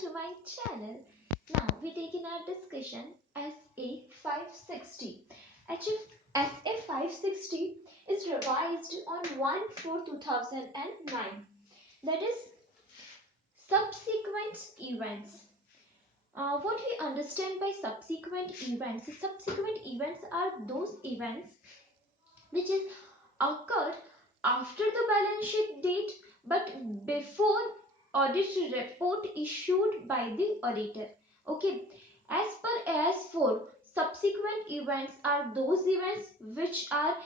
to my channel. Now we take in our discussion SA 560. Actually, SA 560 is revised on 1/4/2009. That is subsequent events. What we understand by subsequent events are those events which is occurred after the balance sheet date but before audit report issued by the auditor. Okay, as per AS4, subsequent events are those events which are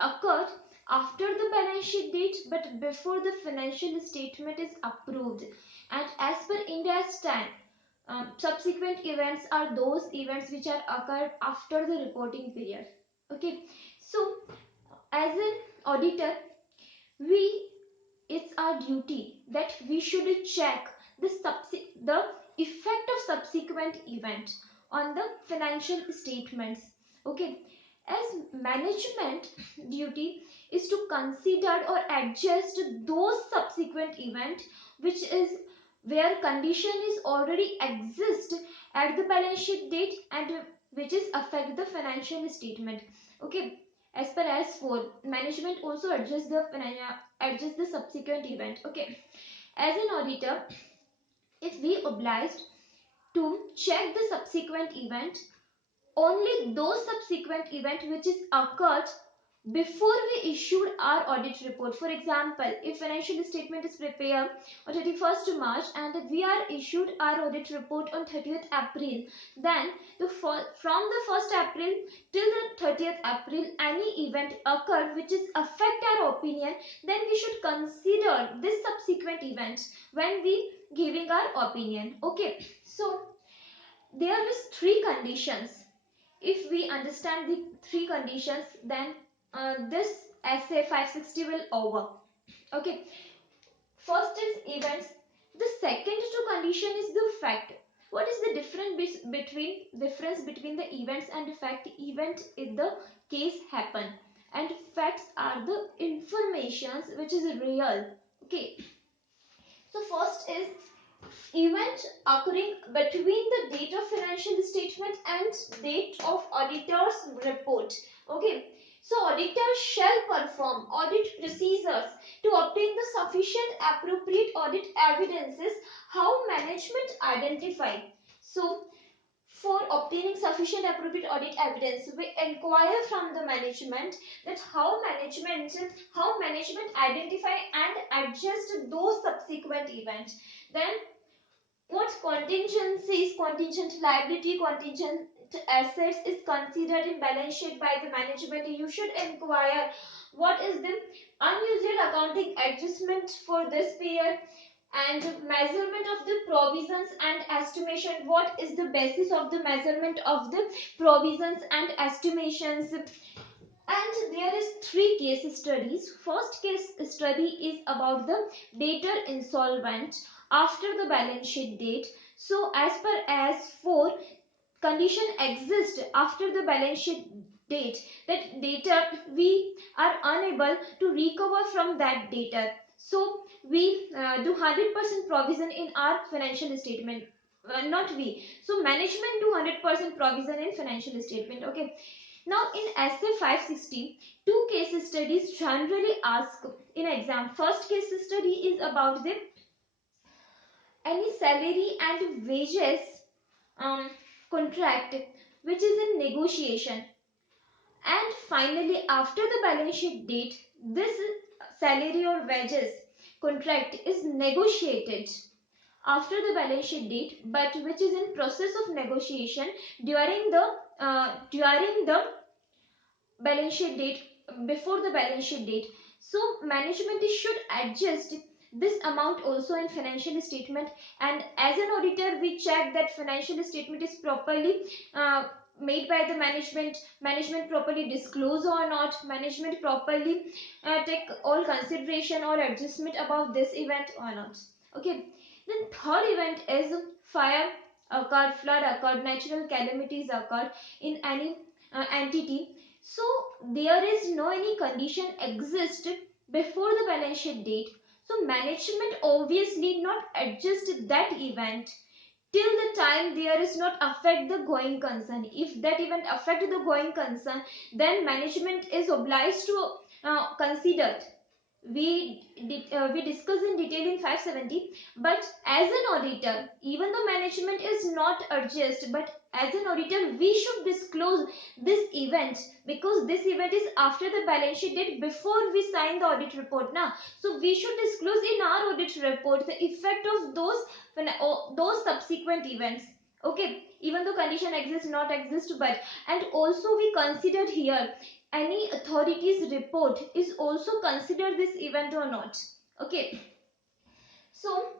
occurred after the balance sheet date but before the financial statement is approved. And as per India's stand, subsequent events are those events which are occurred after the reporting period. Okay, so as an auditor, it's our duty that we should check the effect of subsequent event on the financial statements. Okay, as management duty is to consider or adjust those subsequent event which is where condition is already exist at the balance sheet date and which is affect the financial statement. Okay, as per AS4, management also adjusts the subsequent event. Okay, as an auditor, if we obliged to check the subsequent event, only those subsequent event which is occurred before we issued our audit report. For example, if financial statement is prepared on 31st March and we are issued our audit report on 30th April, then from the 1st April till the 30th April, any event occurred which is affect our opinion, then we should consider this subsequent event when we giving our opinion. Okay, so there is three conditions. If we understand the three conditions, then this SA 560 will over. Okay, first is events. The second two condition is the fact. What is the difference between the events and fact? Event is the case happen and facts are the informations which is real. Okay, so first is event occurring between the date of financial statement and date of auditor's report. Okay, so auditor shall perform audit procedures to obtain the sufficient appropriate audit evidences how management identify. So for obtaining sufficient appropriate audit evidence, we inquire from the management that how management identify and adjust those subsequent events. Then what contingencies, contingent liability, contingent assets is considered in balance sheet by the management. You should inquire what is the unusual accounting adjustment for this period and measurement of the provisions and estimation. What is the basis of the measurement of the provisions and estimations? And there is three case studies. First case study is about the debtor insolvent after the balance sheet date. So as per AS4, condition exists after the balance sheet date that debtor we are unable to recover from that debtor. So we do 100% provision in our financial statement. Not we. So management do 100% provision in financial statement. Okay. Now in SA 560, two case studies generally asked in exam. First case study is about the any salary and wages contract which is in negotiation, and finally after the balance sheet date this salary or wages contract is negotiated after the balance sheet date but which is in process of negotiation during the balance sheet date, before the balance sheet date. So management should adjust this amount also in financial statement, and as an auditor we check that financial statement is properly made by the management properly disclose or not, management properly take all consideration or adjustment about this event or not. Okay, then third event is fire occurred, flood occurred, natural calamities occurred in any entity. So there is no any condition exist before the balance sheet date. So management obviously not adjust that event till the time there is not affect the going concern. If that event affect the going concern, then management is obliged to consider. We discussed in detail in 570, but as an auditor, even though management is not adjust, but as an auditor we should disclose this event, because this event is after the balance sheet date, before we sign the audit report now. So we should disclose in our audit report the effect of those subsequent events. Okay, even though condition exists not exist, but and also we considered here any authority's report is also consider this event or not. Okay, so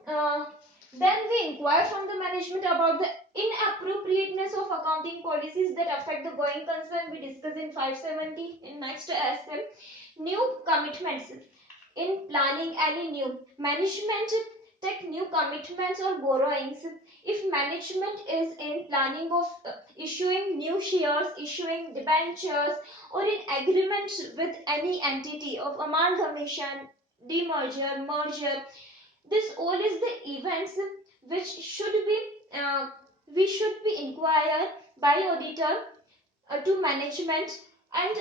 then we inquire from the management about the inappropriateness of accounting policies that affect the going concern. We discuss in 570. In next aspect, new commitments in planning. Any new management take new commitments or borrowings if management is in planning of issuing new shares, issuing debentures, or in agreement with any entity of amalgamation, demerger, merger. This all is the events which should be we should be inquired by auditor to management, and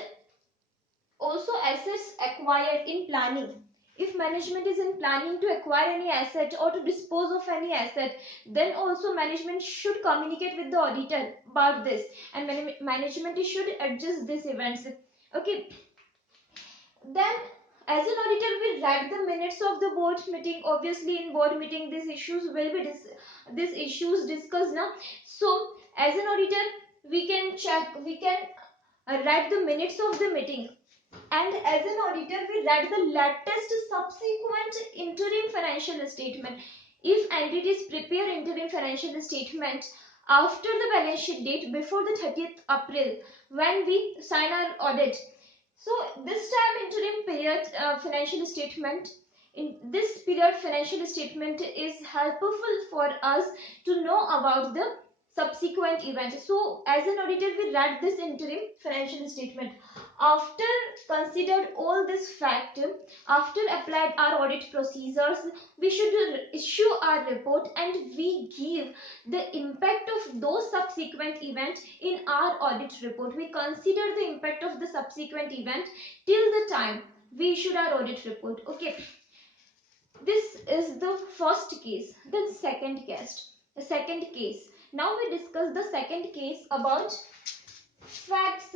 also assets acquired in planning. If management is in planning to acquire any asset or to dispose of any asset, then also management should communicate with the auditor about this, and management should adjust these events. Okay, then as an auditor we write the minutes of the board meeting. Obviously in board meeting these issues will be discussed now. So as an auditor we can write the minutes of the meeting, and as an auditor we write the latest subsequent interim financial statement. If entities prepare interim financial statement after the balance sheet date before the 30th April when we sign our audit, so this time interim period financial statement, in this period financial statement is helpful for us to know about the subsequent event. So as an auditor we write this interim financial statement. After considered all this fact, after applied our audit procedures, we should issue our report and we give the impact of those subsequent events in our audit report. We consider the impact of the subsequent event till the time we issued our audit report. Okay, this is the first case. The second case. Now we discuss the second case about facts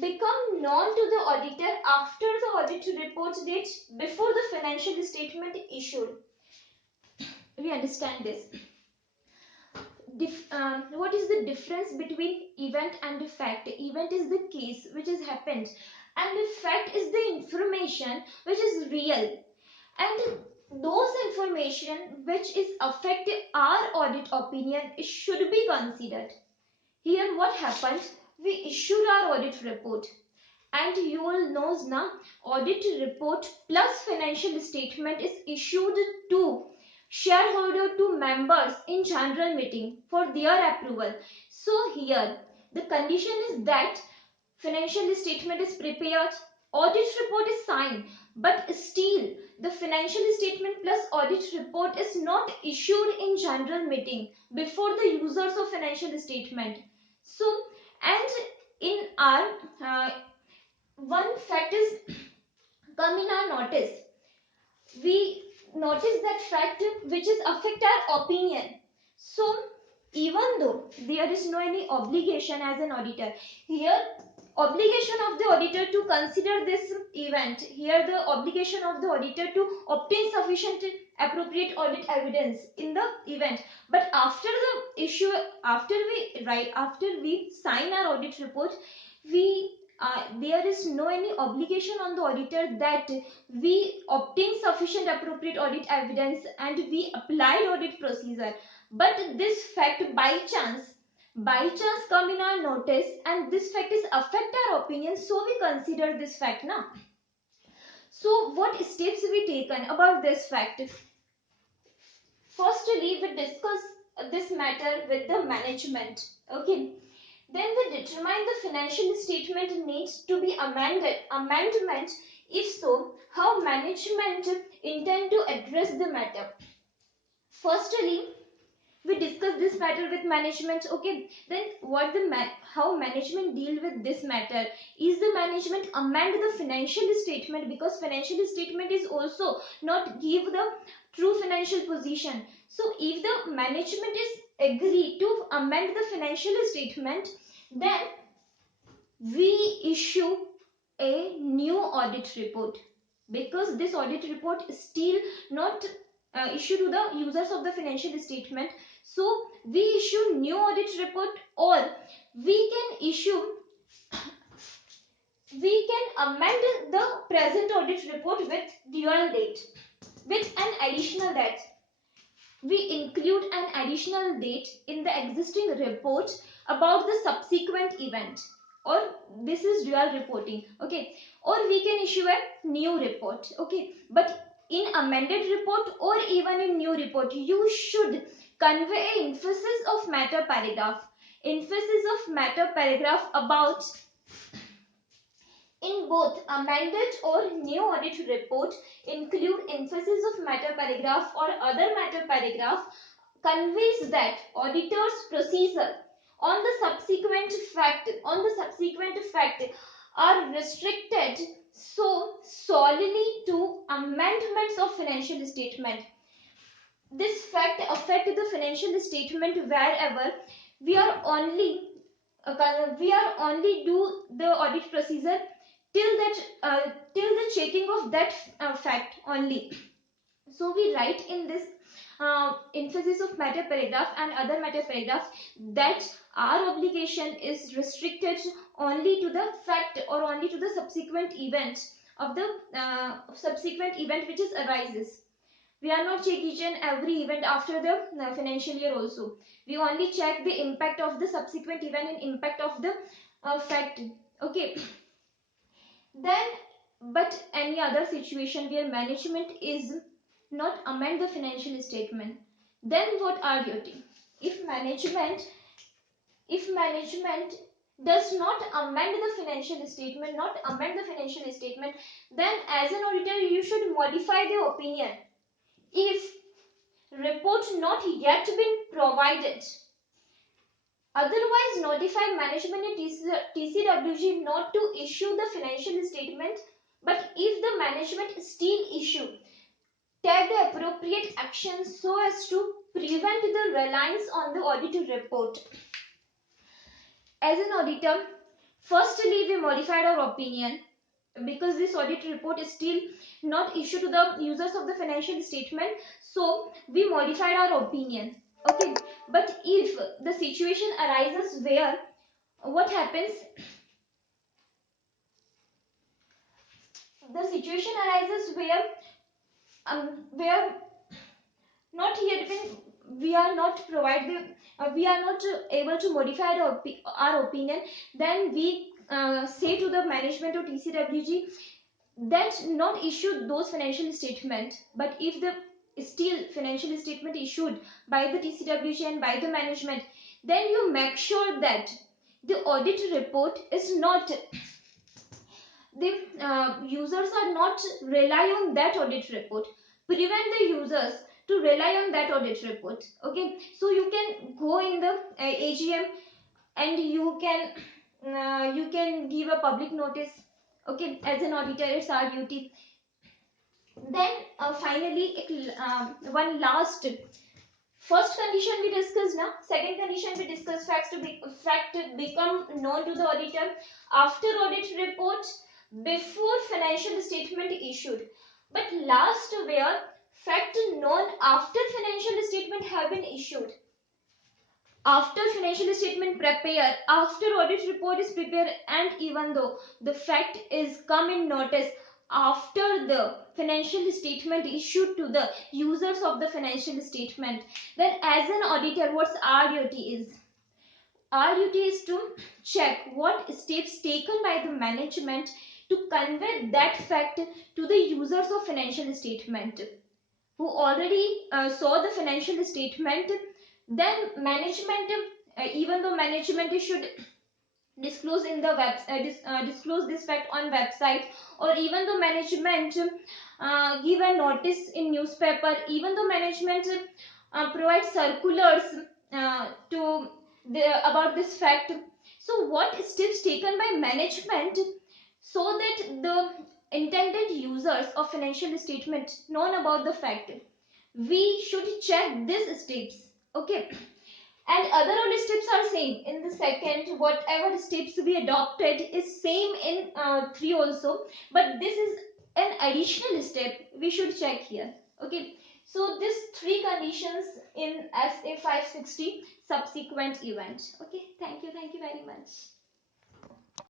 become known to the auditor after the audit report date before the financial statement issued. We understand this. What is the difference between event and fact? Event is the case which has happened, and fact is the information which is real, and those information which is affect our audit opinion should be considered. Here what happened, we issued our audit report, and you all knows now audit report plus financial statement is issued to shareholder to members in general meeting for their approval. So here the condition is that financial statement is prepared, audit report is signed, but still the financial statement plus audit report is not issued in general meeting before the users of financial statement. So, and in our one fact is come in our notice, we notice that fact which is affect our opinion. So even though there is no any obligation as an auditor, here obligation of the auditor to consider this event, here the obligation of the auditor to obtain sufficient appropriate audit evidence in the event, but after the issue, after we sign our audit report, we there is no any obligation on the auditor that we obtain sufficient appropriate audit evidence and we applied audit procedure, but this fact by chance come in our notice, and this fact is affect our opinion, so we consider this fact now. So what steps we taken about this fact? Firstly, we discuss this matter with the management. Okay, then we determine the financial statement needs to be amended. Amendment If so, how management intend to address the matter? Firstly, we discuss this matter with management. Okay, then how management deal with this matter? Is the management amend the financial statement, because financial statement is also not give the true financial position. So if the management is agree to amend the financial statement, then we issue a new audit report, because this audit report is still not issued to the users of the financial statement. So we issue new audit report, or we can issue we can amend the present audit report with dual date, with an additional date. We include an additional date in the existing report about the subsequent event, or this is dual reporting. Okay, or we can issue a new report. Okay, but in amended report or even in new report, you should convey emphasis of matter paragraph, about, in both amended or new audit report, include emphasis of matter paragraph or other matter paragraph conveys that auditor's procedure on the subsequent fact are restricted solely to amendments of financial statement. This fact affect the financial statement wherever we are only do the audit procedure till the checking of that fact only. So we write in this emphasis of matter paragraph and other matter paragraph that our obligation is restricted only to the fact or only to the subsequent event of the subsequent event which is arises. We are not check each and every event after the financial year also. We only check the impact of the subsequent event and impact of the fact. Okay. Then, but any other situation where management is not amend the financial statement, then what are duty? If management does not amend the financial statement, then as an auditor you should modify the opinion. If report not yet been provided, otherwise notify management and TCWG not to issue the financial statement. But if the management still issue, take the appropriate action so as to prevent the reliance on the auditor report. As an auditor, firstly we modified our opinion, because this audit report is still not issued to the users of the financial statement, so we modified our opinion. Okay, but if the situation arises where what happens, the situation arises where not yet been, we are not we are not able to modify our opinion, then we say to the management or TCWG that not issue those financial statement. But if the still financial statement issued by the TCWG and by the management, then you make sure that the audit report is not, the users are not rely on that audit report, prevent the users to rely on that audit report. Okay, so you can go in the AGM and you can give a public notice. Okay, as an auditor it's our duty. Then finally one last, first condition we discussed now. Second condition we discussed, fact become known to the auditor after audit report, before financial statement issued. But last where fact known after financial statement have been issued. After financial statement prepare, after audit report is prepared, and even though the fact is come in notice after the financial statement issued to the users of the financial statement, then as an auditor what's our duty is? Our duty is to check what steps taken by the management to convey that fact to the users of financial statement who already saw the financial statement. Then management, even though management should disclose in the disclose this fact on website, or even the management give a notice in newspaper, even the management provide circulars to about this fact. So what steps taken by management so that the intended users of financial statement known about the fact? We should check these steps. Okay, and other all steps are same in the second. Whatever steps we adopted is same in 3 also, but this is an additional step we should check here. Okay, so these 3 conditions in SA 560 subsequent event. Okay, thank you very much.